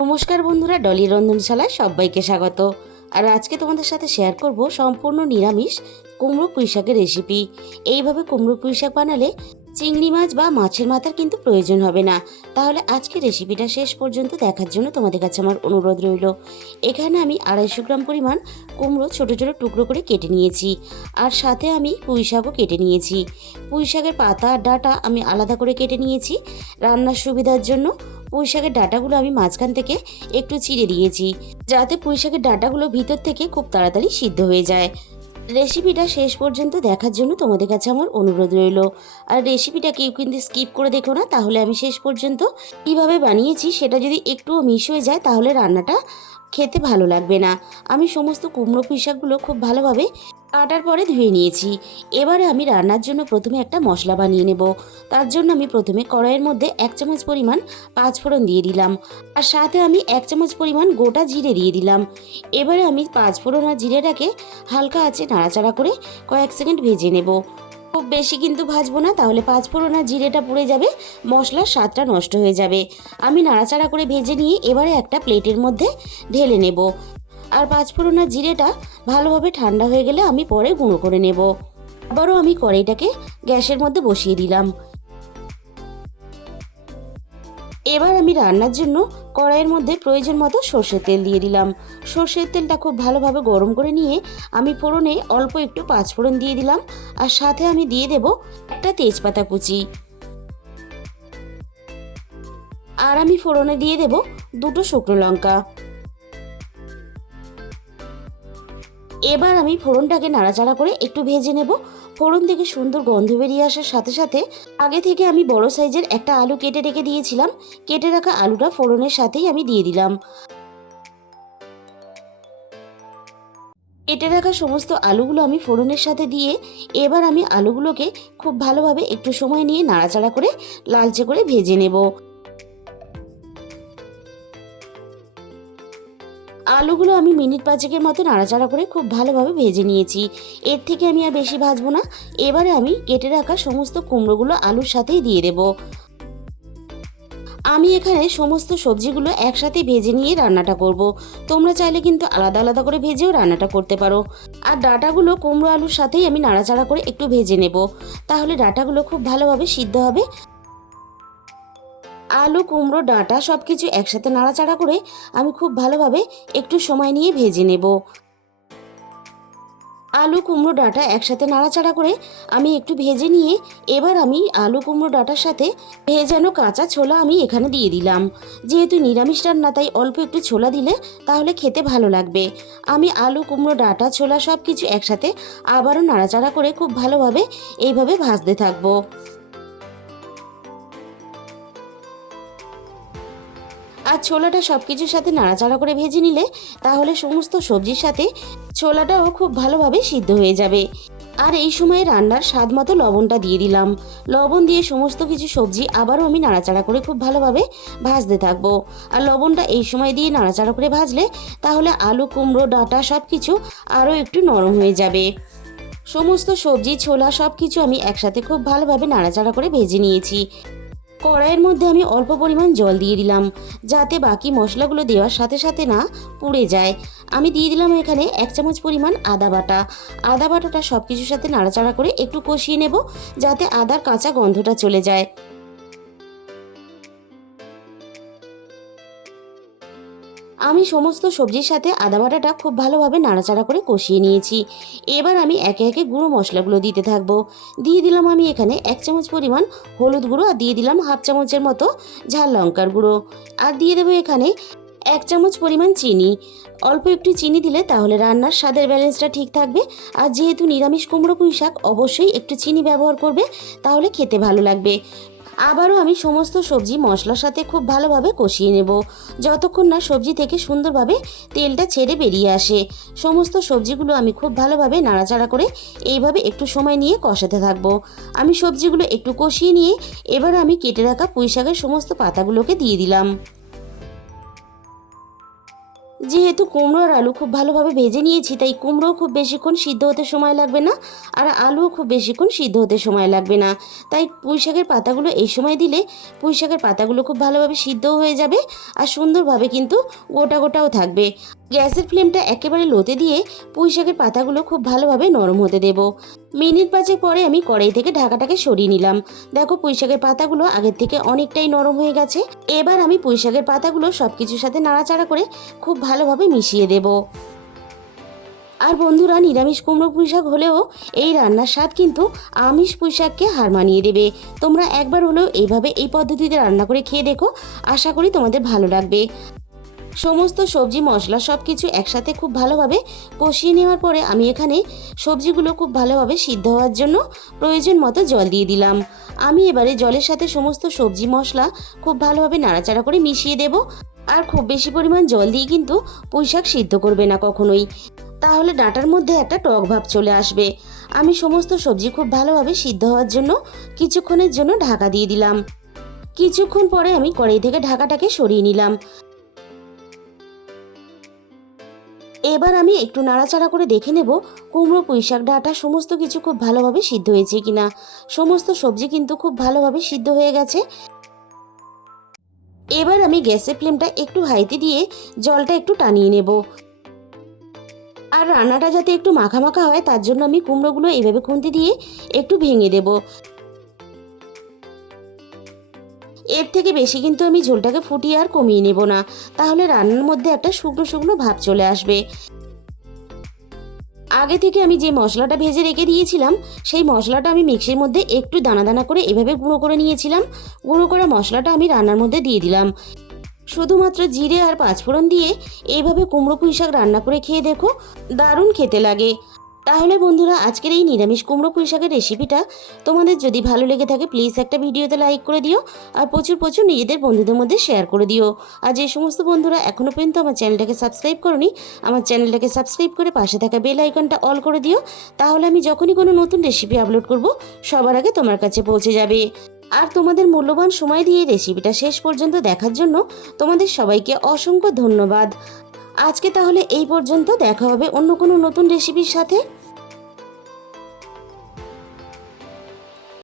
নমস্কার বন্ধুরা, ডলির রন্ধনশালায় সবাইকে স্বাগত। আর আজকে তোমাদের সাথে শেয়ার করব সম্পূর্ণ নিরামিষ কুমড়ো পুঁইশাকের রেসিপি। এইভাবে কুমড়ো পুঁইশাক বানালে চিংড়ি মাছ বা মাছের মাথার কিন্তু প্রয়োজন হবে না। তাহলে আজকে রেসিপিটা শেষ পর্যন্ত দেখার জন্য তোমাদের কাছে আমার অনুরোধ রইল। এখানে আমি 250 গ্রাম পরিমাণ কুমড়ো ছোটো ছোটো টুকরো করে কেটে নিয়েছি, আর সাথে আমি পুঁইশাকও কেটে নিয়েছি। পুঁইশাকের পাতা আর ডাঁটা আমি আলাদা করে কেটে নিয়েছি রান্নার সুবিধার জন্য। পুঁইশাকের ডাঁটাগুলো আমি মাঝখান থেকে একটু চিড়ে দিয়েছি, যাতে পুঁইশাকের ডাঁটাগুলো ভিতর থেকে খুব তাড়াতাড়ি সিদ্ধ হয়ে যায়। রেসিপিটা শেষ পর্যন্ত দেখার জন্য তোমাদের কাছে আমার অনুরোধ রইল। আর রেসিপিটা কেউ কিন্তু স্কিপ করে দেখো না, তাহলে আমি শেষ পর্যন্ত কীভাবে বানিয়েছি সেটা যদি একটুও মিস হয়ে যায় তাহলে রান্নাটা খেতে ভালো লাগবে না। আমি সমস্ত কুমড়ো পুঁইশাকগুলো খুব ভালোভাবে কাটার পরে ধুয়ে নিয়েছি। এবারে আমি রান্নার জন্য প্রথমে একটা মশলা বানিয়ে নেব। তার জন্য আমি প্রথমে কড়াইয়ের মধ্যে 1 চামচ পরিমাণ পাঁচফোড়ন দিয়ে দিলাম, আর সাথে আমি 1 চামচ পরিমাণ গোটা জিরে দিয়ে দিলাম। এবারে আমি পাঁচফোড়ন আর জিরেটাকে হালকা আঁচে নাড়াচাড়া করে কয়েক সেকেন্ড ভেজে নেব। খুব বেশি কিন্তু ভাজবো না, তাহলে পাঁচফোড়ন আর জিরেটা পুড়ে যাবে, মশলার স্বাদটা নষ্ট হয়ে যাবে। আমি নাড়াচাড়া করে ভেজে নিয়ে এবারে একটা প্লেটের মধ্যে ঢেলে নেব। আর পাঁচফোড়ন আর জিরেটা ভালোভাবে ঠান্ডা হয়ে গেলে আমি পরে গুঁড়ো করে নেব। আবারও আমি কড়াইটাকে গ্যাসের মধ্যে বসিয়ে দিলাম। এবার আমি রান্নার জন্য কড়াইয়ের মধ্যে প্রয়োজন মতো সর্ষের তেল দিয়ে দিলাম। সর্ষের তেলটা খুব ভালোভাবে গরম করে নিয়ে আমি ফোড়নে অল্প একটু পাঁচফোড়ন দিয়ে দিলাম, আর সাথে আমি দিয়ে দেব একটা তেজপাতা কুচি। আর আমি ফোড়নে দিয়ে দেব 2টো শুকনো লঙ্কা। এবার আমি ফোড়নটাকে নাড়াচাড়া করে একটু ভেজে নেব। ফোড়ন থেকে সুন্দর গন্ধ বেরিয়ে আসার সাথে সাথে আগে থেকে আমি বড় সাইজের একটা আলু কেটে রেখে দিয়েছিলাম। কেটে রাখা আলুটা ফোড়নের সাথেই আমি দিয়ে দিলাম। কেটে রাখা সমস্ত আলুগুলো আমি ফোড়নের সাথে দিয়ে এবার আমি আলুগুলোকে খুব ভালোভাবে একটু সময় নিয়ে নাড়াচাড়া করে লালচে করে ভেজে নেব। আলুগুলো আমি মিনিট 5-এর মতো নাড়াচাড়া করে খুব ভালোভাবে ভেজে নিয়েছি। এর থেকে আমি আর বেশি ভাজবো না। এবারে আমি কেটে রাখা সমস্ত কুমড়োগুলো আলুর সাথেই দিয়ে দেব। আমি এখানে সমস্ত সবজিগুলো একসাথে ভেজে নিয়ে রান্নাটা করব। তোমরা চাইলে কিন্তু আলাদা আলাদা করে ভেজেও রান্নাটা করতে পারো। আর ডাঁটাগুলো কুমড়ো আলুর সাথেই আমি নাড়াচাড়া করে একটু ভেজে নেব, তাহলে ডাঁটাগুলো খুব ভালোভাবে সিদ্ধ হবে। আলু, কুমড়ো, ডাঁটা সব কিছু একসাথে নাড়াচাড়া করে আমি খুব ভালোভাবে একটু সময় নিয়ে ভেজে নেব। আলু, কুমড়ো, ডাঁটা একসাথে নাড়াচাড়া করে আমি একটু ভেজে নিয়ে এবার আমি আলু, কুমড়ো, ডাঁটার সাথে ভেজানো কাঁচা ছোলা আমি এখানে দিয়ে দিলাম। যেহেতু নিরামিষ রান্না তাই অল্প একটু ছোলা দিলে তাহলে খেতে ভালো লাগবে। আমি আলু, কুমড়ো, ডাঁটা, ছোলা সব কিছু একসাথে আবারও নাড়াচাড়া করে খুব ভালোভাবে এইভাবে ভাজতে থাকবো। আর ছোলাটা সব কিছুর সাথে নাড়াচাড়া করে ভেজে নিলে তাহলে সমস্ত সবজির সাথে ছোলাটাও খুব ভালোভাবে সিদ্ধ হয়ে যাবে। আর এই সময় রান্নার স্বাদ মতো লবণটা দিয়ে দিলাম। লবণ দিয়ে সমস্ত কিছু সবজি আবারও আমি নাড়াচাড়া করে খুব ভালোভাবে ভাজতে থাকবো। আর লবণটা এই সময় দিয়ে নাড়াচাড়া করে ভাজলে তাহলে আলু, কুমড়ো, ডাঁটা সব কিছু আরও একটু নরম হয়ে যাবে। সমস্ত সবজি, ছোলা সব কিছু আমি একসাথে খুব ভালোভাবে নাড়াচাড়া করে ভেজে নিয়েছি। কড়াইয়ের মধ্যে আমি অল্প পরিমাণ জল দিয়ে দিলাম, যাতে বাকি মশলাগুলো দেওয়ার সাথে সাথে না পুড়ে যায়। আমি দিয়ে দিলাম এখানে 1 চামচ পরিমাণ আদা বাটা। আদা বাটাটা সব কিছুর সাথে নাড়াচাড়া করে একটু কষিয়ে নেব, যাতে আদার কাঁচা গন্ধটা চলে যায়। আমি সমস্ত সবজির সাথে আদা বাটাটা খুব ভালোভাবে নাড়াচাড়া করে কষিয়ে নিয়েছি। এবার আমি একে একে গুঁড়ো মশলাগুলো দিতে থাকবো। দিয়ে দিলাম আমি এখানে 1 চামচ পরিমাণ হলুদ গুঁড়ো, আর দিয়ে দিলাম হাফ চামচের মতো ঝাল লঙ্কার গুঁড়ো, আর দিয়ে দেবো এখানে 1 চামচ পরিমাণ চিনি। অল্প একটু চিনি দিলে তাহলে রান্নার স্বাদের ব্যালেন্সটা ঠিক থাকবে। আর যেহেতু নিরামিষ কুমড়ো পুঁইশাক অবশ্যই একটু চিনি ব্যবহার করবে, তাহলে খেতে ভালো লাগবে। আবারও আমি সমস্ত সবজি মশলার সাথে খুব ভালোভাবে কষিয়ে নেব, যতক্ষণ না সবজি থেকে সুন্দরভাবে তেলটা ছেড়ে বেরিয়ে আসে। সমস্ত সবজিগুলো আমি খুব ভালোভাবে নাড়াচাড়া করে এইভাবে একটু সময় নিয়ে কষাতে থাকবো। আমি সবজিগুলো একটু কষিয়ে নিয়ে এবার আমি কেটে রাখা পুঁইশাকের সমস্ত পাতাগুলোকে দিয়ে দিলাম। যেহেতু কুমড়ো আর আলু খুব ভালোভাবে ভেজে নিয়েছি, তাই কুমড়ো খুব বেশিক্ষণ সিদ্ধ হতে সময় লাগবে না, আর আলুও খুব বেশিক্ষণ সিদ্ধ হতে সময় লাগবে না। তাই পুঁইশাকের পাতাগুলো এই সময় দিলে পুঁইশাকের পাতাগুলো খুব ভালোভাবে সিদ্ধও হয়ে যাবে আর সুন্দরভাবে কিন্তু গোটা গোটাও থাকবে। গ্যাসের ফ্লেমটা একেবারে লোতে দিয়ে পুঁইশাকের পাতাগুলো খুব ভালোভাবে নরম হতে দেব। মিনিট 5 পরে আমি কড়াই থেকে ঢাকাটাকে সরিয়ে নিলাম। দেখো পুঁইশাকের পাতাগুলো আগের থেকে অনেকটাই নরম হয়ে গেছে। এবার আমি পুঁইশাকের পাতাগুলো সব কিছুর সাথে নাড়াচাড়া করে খুব ভালোভাবে মিশিয়ে দেব। আর বন্ধুরা, নিরামিষ কুমড়ো পুঁইশাক হলেও এই রান্নার স্বাদ কিন্তু আমিষ পুঁইশাককে হার মানিয়ে দেবে। তোমরা একবার হলেও এইভাবে এই পদ্ধতিতে রান্না করে খেয়ে দেখো, আশা করি তোমাদের ভালো লাগবে। সমস্ত সবজি মশলা সব কিছু একসাথে খুব ভালোভাবে কষিয়ে নেওয়ার পরে আমি এখানে সবজিগুলো খুব ভালোভাবে সিদ্ধ হওয়ার জন্য প্রয়োজন মতো জল দিয়ে দিলাম। আমি এবারে জলের সাথে সমস্ত সবজি মশলা খুব ভালোভাবে নাড়াচাড়া করে মিশিয়ে দেব। আর খুব বেশি পরিমাণ জল দিয়ে কিন্তু পুঁইশাক সিদ্ধ করবে না কখনোই, তাহলে ডাঁটার মধ্যে একটা টক ভাব চলে আসবে। আমি সমস্ত সবজি খুব ভালোভাবে সিদ্ধ হওয়ার জন্য কিছুক্ষণের জন্য ঢাকা দিয়ে দিলাম। কিছুক্ষণ পরে আমি কড়াই থেকে ঢাকাটাকে সরিয়ে নিলাম। এবার আমি একটু নাড়াচাড়া করে দেখে নেব কুমড়ো পুঁইশাক ডাঁটা সমস্ত কিছু খুব ভালোভাবে সিদ্ধ হয়েছে কিনা। সমস্ত সবজি কিন্তু খুব ভালোভাবে সিদ্ধ হয়ে গেছে। এবার আমি গ্যাসের ফ্লেমটা একটু হাইতে দিয়ে জলটা একটু টানিয়ে নেব। আর রান্নাটা যাতে একটু মাখা মাখা হয় তার জন্য আমি কুমড়োগুলো এভাবে খুন্তি দিয়ে একটু ভেঙে দেব। এর থেকে বেশি কিন্তু আমি ঝোলটাকে ফুটিয়ে আর কমিয়ে নেব না, তাহলে রান্নার মধ্যে একটা শুকনো শুকনো ভাব চলে আসবে। আগে থেকে আমি যে মশলাটা ভেজে রেখে দিয়েছিলাম সেই মশলাটা আমি মিক্সির মধ্যে একটু দানা দানা করে এভাবে গুঁড়ো করে নিয়েছিলাম। গুঁড়ো করা মশলাটা আমি রান্নার মধ্যে দিয়ে দিলাম। শুধুমাত্র জিরে আর পাঁচফোড়ন দিয়ে এইভাবে কুমড়ো পুঁইশাক রান্না করে খেয়ে দেখো, দারুণ খেতে লাগে। তাহলে বন্ধুরা, আজকের এই নিরামিষ কুমড়ো পুঁইশাকের রেসিপিটা তোমাদের যদি ভালো লেগে থাকে প্লিজ একটা ভিডিওতে লাইক করে দিও, আর প্রচুর প্রচুর নিজেদের বন্ধুদের মধ্যে শেয়ার করে দিও। আর যে সমস্ত বন্ধুরা এখনও পর্যন্ত আমার চ্যানেলটাকে সাবস্ক্রাইব করনি, আমার চ্যানেলটাকে সাবস্ক্রাইব করে পাশে থাকা বেল আইকনটা অল করে দিও, তাহলে আমি যখনই কোনো নতুন রেসিপি আপলোড করব সবার আগে তোমার কাছে পৌঁছে যাবে। আর তোমাদের মূল্যবান সময় দিয়ে রেসিপিটা শেষ পর্যন্ত দেখার জন্য তোমাদের সবাইকে অসংখ্য ধন্যবাদ। আজকে তাহলে এই পর্যন্ত, দেখা হবে অন্য কোনো নতুন রেসিপির সাথে।